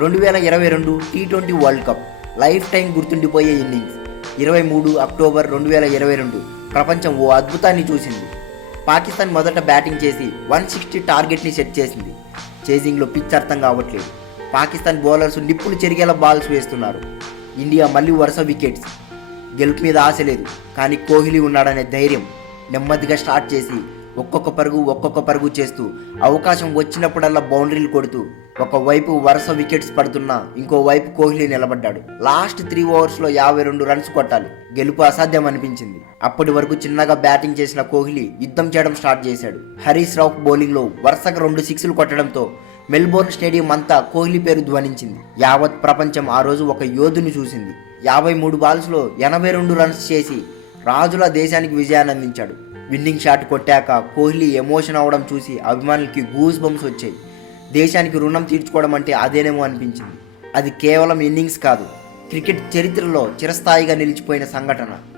2022 T20 world cup life time గుర్తుండిపోయే innings. 23 October 2022 ప్రపంచం ఓ అద్భుతాన్ని చూసింది. పాకిస్తాన్ మొదట బ్యాటింగ్ చేసి 160 టార్గెట్ని సెట్ చేసింది. చేజింగ్లో పిచ్ అర్థం కావట్లేదు. పాకిస్తాన్ బౌలర్స్ నిప్పులు చెరిగేలా బాల్స్ వేస్తున్నారు. ఇండియా మళ్ళీ వరుస వికెట్స్. గెలుపు మీద ఆశ లేదు, కానీ కోహ్లీ ఉన్నాడనే ధైర్యం. నెమ్మదిగా స్టార్ట్ చేసి ఒక్కొక్క పరుగు చేస్తూ అవకాశం వచ్చినప్పుడల్లా బౌండరీలు కొడుతూ ఒకవైపు వరుస వికెట్స్ పడుతున్నా ఇంకోవైపు కోహ్లీ నిలబడ్డాడు. లాస్ట్ 3 ఓవర్స్లో 52 రన్స్ కొట్టాలి. గెలుపు అసాధ్యం అనిపించింది. అప్పటి వరకు చిన్నగా బ్యాటింగ్ చేసిన కోహ్లీ యుద్ధం చేయడం స్టార్ట్ చేశాడు. హరీష్ రావు బౌలింగ్లో వరుసగా 2 సిక్స్లు కొట్టడంతో మెల్బోర్న్ స్టేడియం అంతా కోహ్లీ పేరు ధ్వనించింది. యావత్ ప్రపంచం ఆ రోజు ఒక యోధుని చూసింది. 53 బాల్స్లో 82 రన్స్ చేసి రాజుల దేశానికి విజయాన్ని అందించాడు. విన్నింగ్ షాట్ కొట్టాక కోహ్లీ ఎమోషన్ అవడం చూసి అభిమానులకి గూస్ బంప్స్ వచ్చాయి. దేశానికి రుణం తీర్చుకోవడం అంటే అదేనేమో అనిపించింది. అది కేవలం ఇన్నింగ్స్ కాదు, క్రికెట్ చరిత్రలో చిరస్థాయిగా నిలిచిపోయిన సంఘటన.